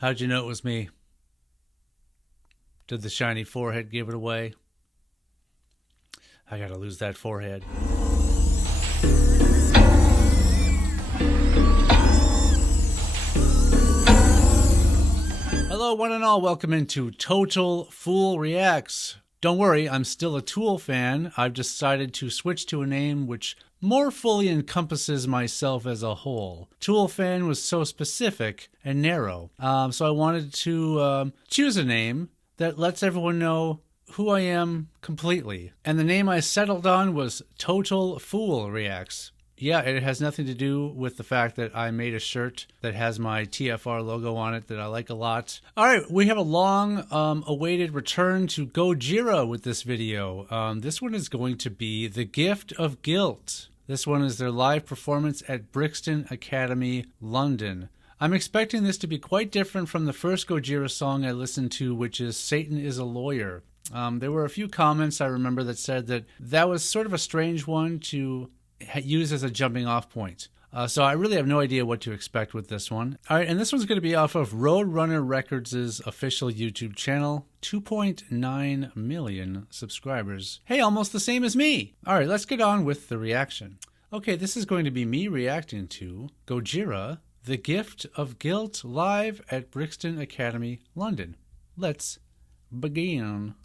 How'd you know it was me? Did the shiny forehead give it away? I gotta lose that forehead. Hello, one and all. Welcome into Total Fool Reacts. Don't worry, I'm still a Tool fan. I've decided to switch to a name which more fully encompasses myself as a whole. Tool fan was so specific and narrow. So I wanted to choose a name that lets everyone know who I am completely. And the name I settled on was Total Fool Reacts. Yeah, it has nothing to do with the fact that I made a shirt that has my TFR logo on it that I like a lot. All right, we have a long awaited return to Gojira with this video. This one is going to be The Gift of Guilt. This one is their live performance at Brixton Academy, London. I'm expecting this to be quite different from the first Gojira song I listened to, which is Satan is a Lawyer. There were a few comments I remember that said that that was sort of a strange one to use as a jumping off point. So I really have no idea what to expect with this one. All right, and this one's going to be off of Roadrunner Records' official YouTube channel, 2.9 million subscribers. Hey, almost the same as me. All right, let's get on with the reaction. Okay, this is going to be me reacting to Gojira, The Gift of Guilt, live at Brixton Academy, London. Let's begin.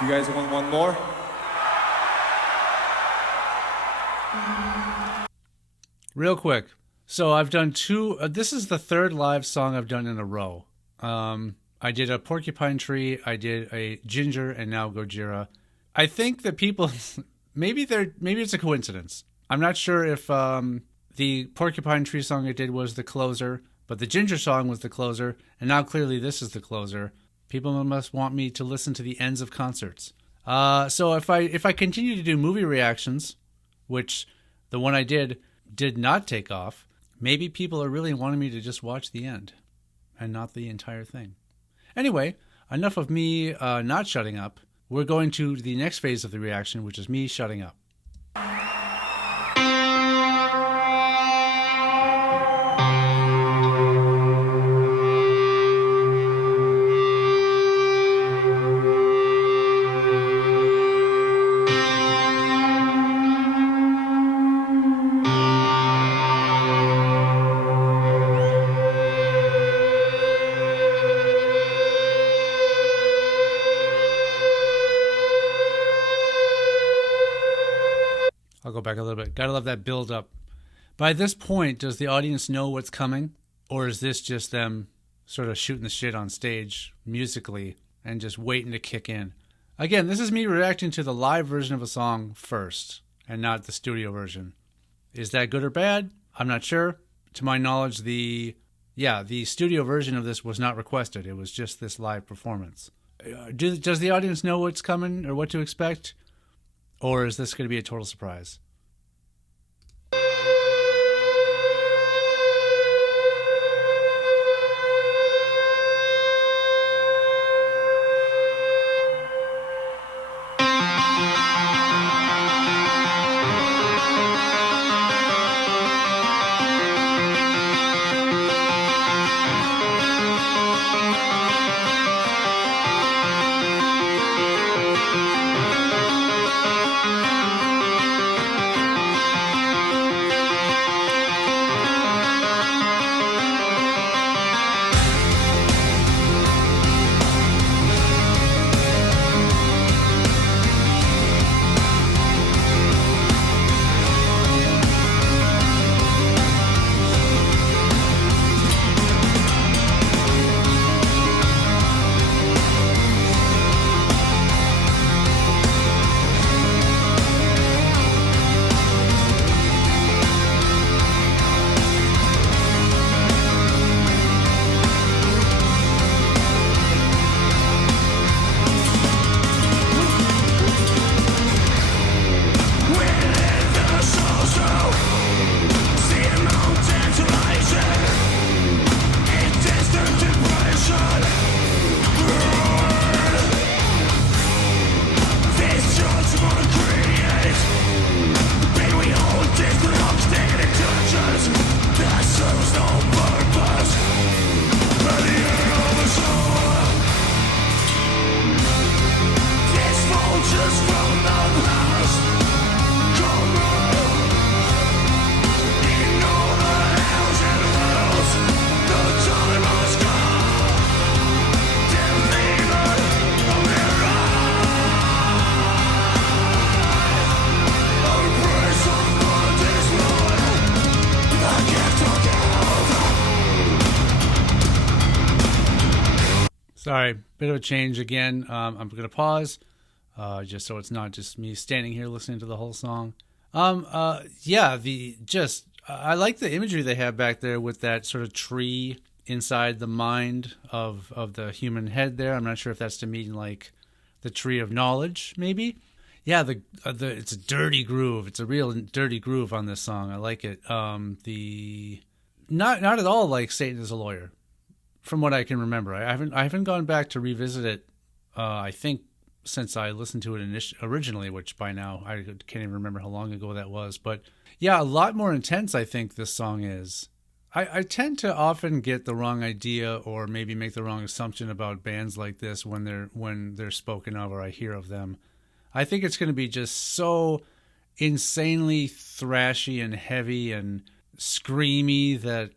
You guys want one more? Real quick. So I've done two. This is the third live song I've done in a row. I did a Porcupine Tree, I did a Ginger, and now Gojira. I think that people, maybe it's a coincidence. I'm not sure if the Porcupine Tree song I did was the closer, but the Ginger song was the closer, and now clearly this is the closer. People must want me to listen to the ends of concerts. So if I continue to do movie reactions, which the one I did not take off, maybe people are really wanting me to just watch the end and not the entire thing. Anyway, enough of me not shutting up. We're going to the next phase of the reaction, which is me shutting up. I'll go back a little bit. Gotta love that build up. By this point, does the audience know what's coming? Or is this just them sort of shooting the shit on stage musically and just waiting to kick in? Again, this is me reacting to the live version of a song first and not the studio version. Is that good or bad? I'm not sure. To my knowledge, the studio version of this was not requested. It was just this live performance. Does the audience know what's coming or what to expect? Or is this going to be a total surprise? Sorry, bit of a change again. I'm going to pause, just so it's not just me standing here listening to the whole song. Yeah, I like the imagery they have back there with that sort of tree inside the mind of the human head there. I'm not sure if that's to mean like the tree of knowledge, maybe. Yeah, it's a dirty groove. It's a real dirty groove on this song. I like it. Not at all like Satan is a Lawyer, from what I can remember. I haven't gone back to revisit it. I think since I listened to it originally, which by now I can't even remember how long ago that was. But yeah, a lot more intense. I think this song is. I tend to often get the wrong idea or maybe make the wrong assumption about bands like this when they're spoken of or I hear of them. I think it's going to be just so insanely thrashy and heavy and screamy that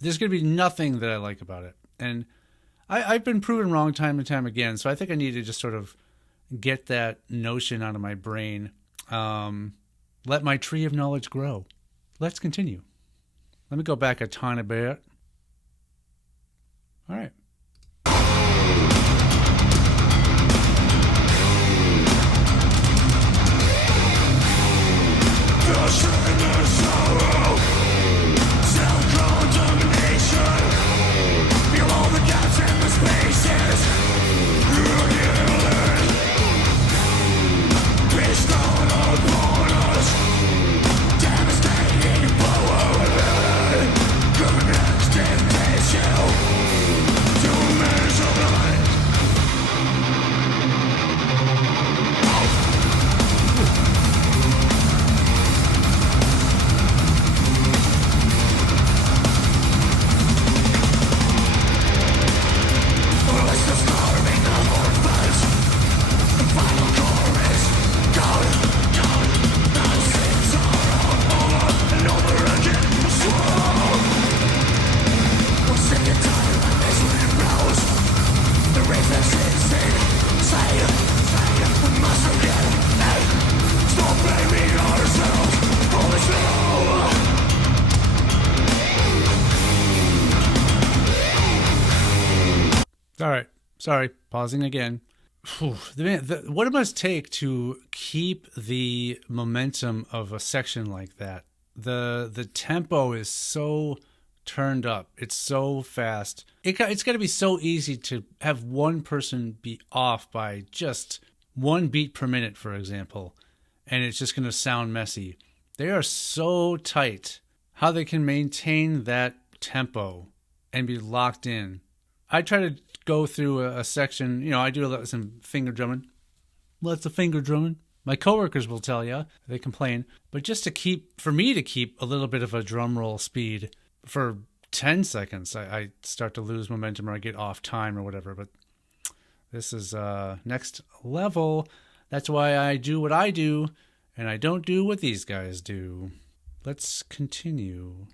there's going to be nothing that I like about it. And I've been proven wrong time and time again, so I think I need to just sort of get that notion out of my brain. Let my tree of knowledge grow. Let's continue. Let me go back a tiny bit. All right. All right. Sorry. Pausing again. What it must take to keep the momentum of a section like that. The tempo is so turned up. It's so fast. It's got to be so easy to have one person be off by just 1 beat per minute, for example, and it's just going to sound messy. They are so tight. How they can maintain that tempo and be locked in. I try to go through a section, I do some finger drumming. Lots of finger drumming. My coworkers will tell you, they complain. But just for me to keep a little bit of a drum roll speed for 10 seconds, I start to lose momentum or I get off time or whatever. But this is next level. That's why I do what I do, and I don't do what these guys do. Let's continue.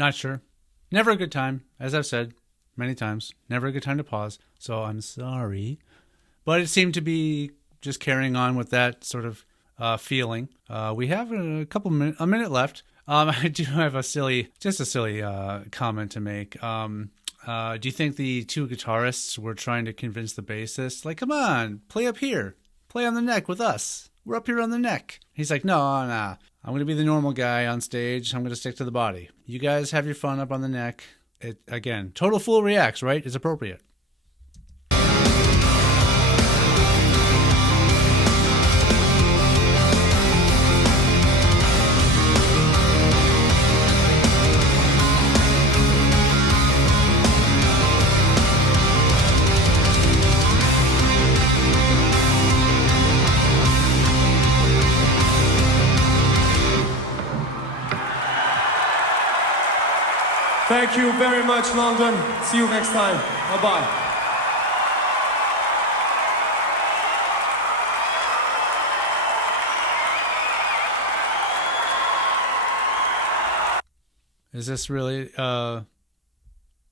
Not sure. Never a good time, as I've said many times. Never a good time to pause. So I'm sorry. But it seemed to be just carrying on with that sort of feeling. We have a minute left. I do have a silly comment to make. Do you think the two guitarists were trying to convince the bassist, like, come on, play up here, play on the neck with us. We're up here on the neck. He's like, no, nah. I'm going to be the normal guy on stage. I'm going to stick to the body. You guys have your fun up on the neck. Again, total fool reacts, right? It's appropriate. Thank you very much, London. See you next time. Bye-bye. Is this really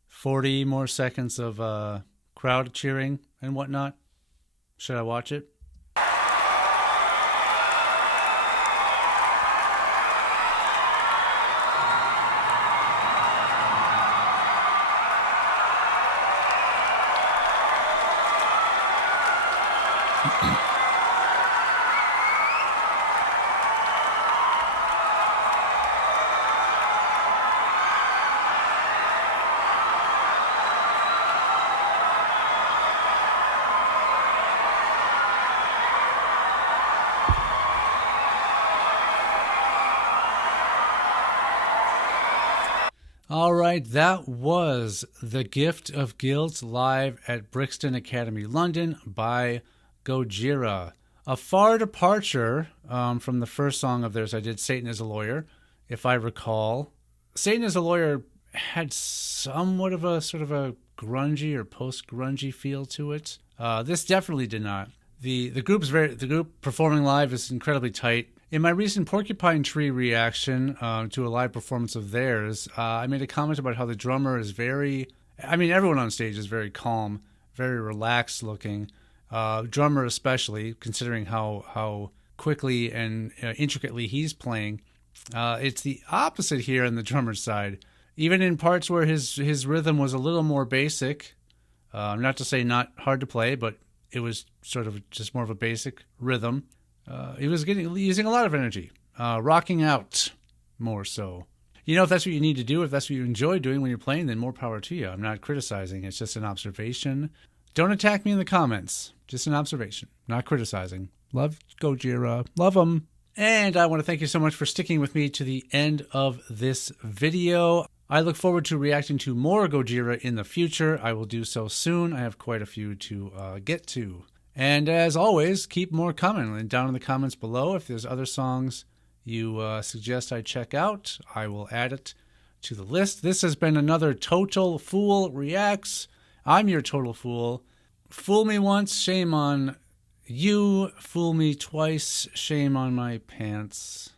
40 more seconds of crowd cheering and whatnot? Should I watch it? All right, that was The Gift of Guilt live at Brixton Academy, London by Gojira. A far departure from the first song of theirs I did, Satan is a Lawyer, if I recall. Satan is a Lawyer had somewhat of a sort of a grungy or post-grungy feel to it. This definitely did not. The group performing live is incredibly tight. In my recent Porcupine Tree reaction to a live performance of theirs, I made a comment about how the drummer is everyone on stage is very calm, very relaxed looking. Drummer especially, considering how quickly and intricately he's playing. It's the opposite here on the drummer's side. Even in parts where his rhythm was a little more basic, not to say not hard to play, but it was sort of just more of a basic rhythm. He was using a lot of energy, rocking out more so. You know, if that's what you need to do, if that's what you enjoy doing when you're playing, then more power to you. I'm not criticizing. It's just an observation. Don't attack me in the comments. Just an observation, not criticizing. Love Gojira. Love them. And I want to thank you so much for sticking with me to the end of this video. I look forward to reacting to more Gojira in the future. I will do so soon. I have quite a few to get to. And as always, keep more coming down in the comments below. If there's other songs you suggest I check out, I will add it to the list. This has been another Total Fool Reacts. I'm your Total Fool. Fool me once, shame on you. Fool me twice, shame on my pants.